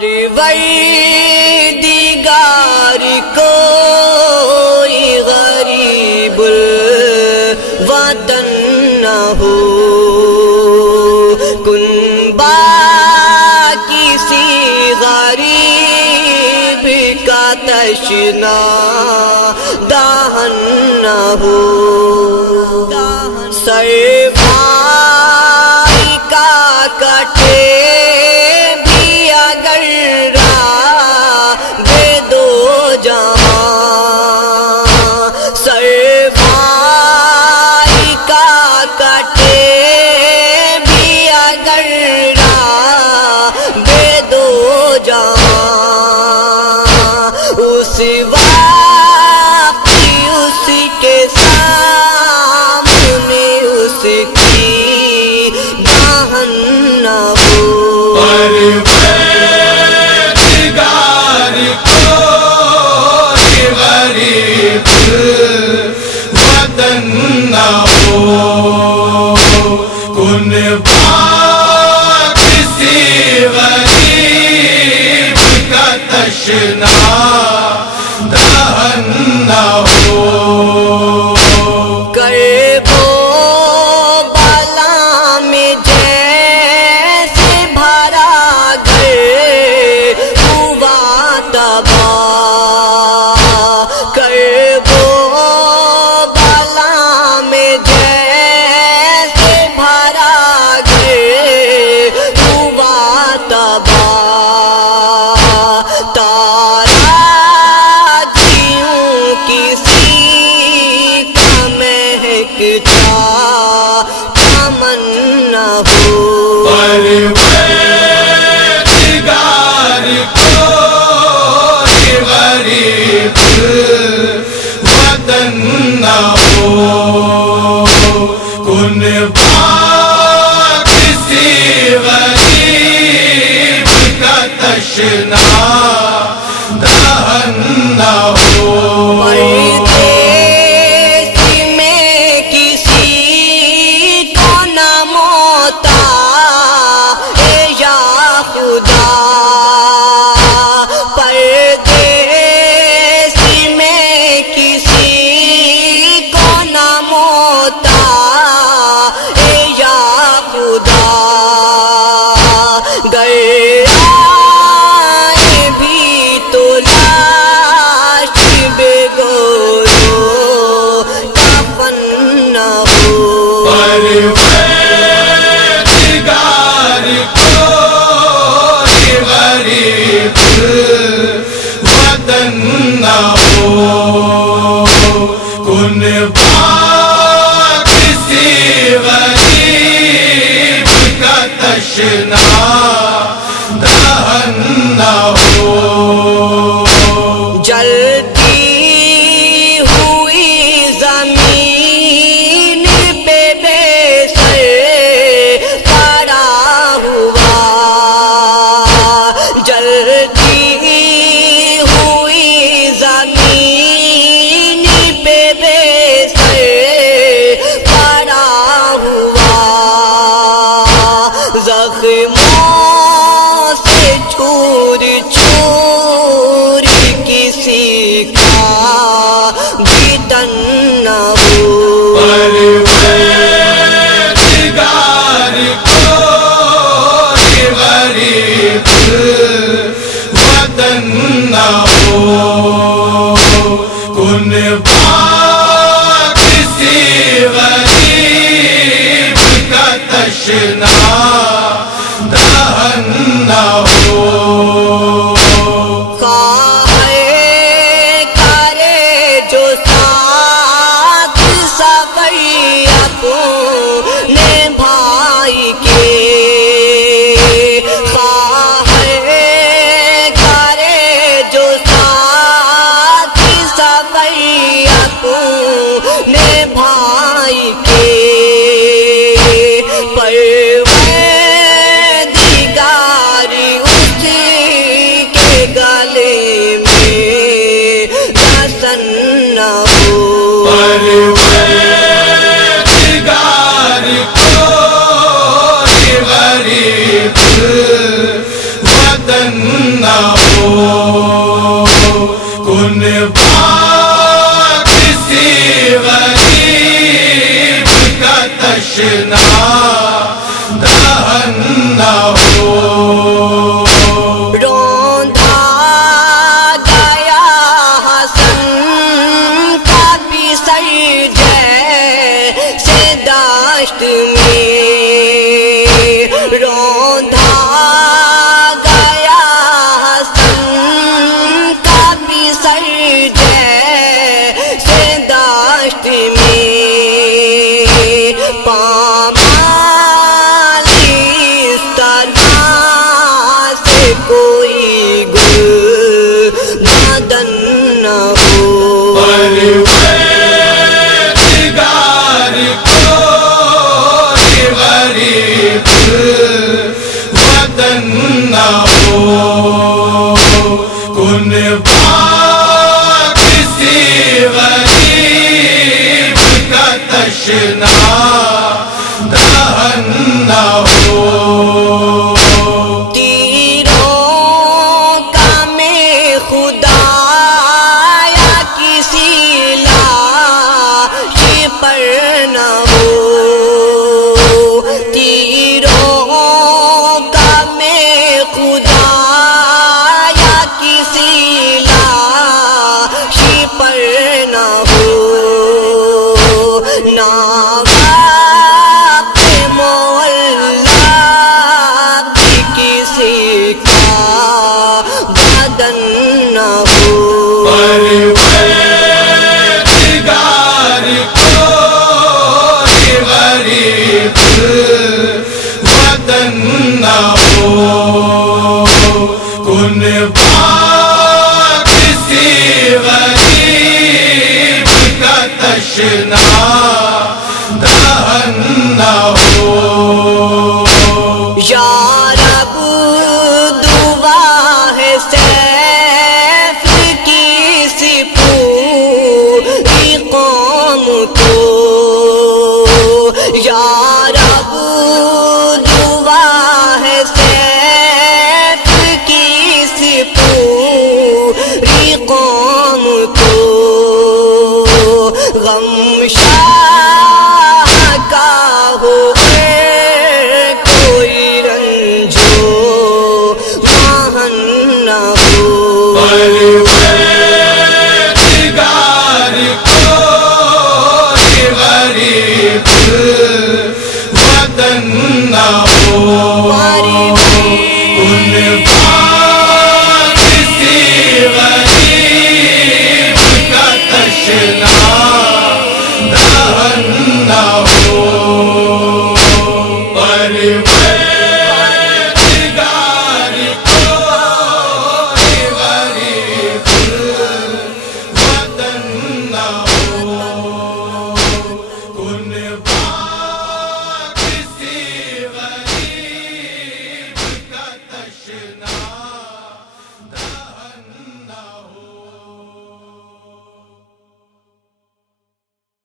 پروردگار کوئی غریب الوطن نہ ہو، کنبہ کسی غریب کا تشنا دہن نہ ہو، سر بھائی کا کٹے بھی اگر راہ دے دو جہاں، سر بھائی کا کٹے بھی اگر راہ دے دو جہاں، اس وقت اس کے سامنے اس کی دہن نہ ہو۔ پروردگار کوئی غریب وطن نہ ہو، کنبہ کسی غریب کا تشنا دہن نہ ہو۔ کرب و بلا میں جیسے بھرا گھر ہوا تباہ، کرب و بلا میں جیسے بھرا گھر ہوا تباہ، تارا جیوں کسی کا مہکتا چمن نہ ہو۔ پروردگار کوئی غریب وطن نہ ہو، کنبہ کسی غریب کا تشنا دہن نہ ہو۔ پردیس میں کسی کو نہ موتا اے یا خدا، پردیس میں کسی کو نہ موتا اے یا خدا، گر آئے بھی تو لاش بے گولو کفن نہ ہو۔ پروردگار کوئی غریب وطن نہ ہو، کنبہ کسی غریب کا تشنا دہن نہ ہو۔ جلتی ہوئی زمین پہ بے سر پڑا ہوا، جلتی ہوئی زمین پہ بے سر پڑا ہوا، زخموں سے چور وطن نہ ہو کن پاک کسی غریب کا تشنا دہن نہ ہو روندا گیا حسن کا بھی سر جیسے داشت میں روندا گیا حسن کا بھی سر جیسے داشت میں پامال اس طرح سے کوئی گل بدن نہ ہو پروردگار کوئی غریب وطن نہ ہو کن پاک کسی غریب کا تشنا دہن نہ ہو تیروں کا میں خدا یا کسی لاش پر نہ ہو تیروں کا میں خدا یا کسی لاش پر نہ ہو نہ کسی کا بدن نہ ہو پروردگار کوئی غریب وطن نہ ہو کن پاک کسی غریب کا تشنا دہن نہ ہو یا رب دعا ہے سیف کی پوری قوم کو یا رب دعا ہے سیف کی پوری قوم کو غم شاہ کا ہو کوئی رنجو مہن نہ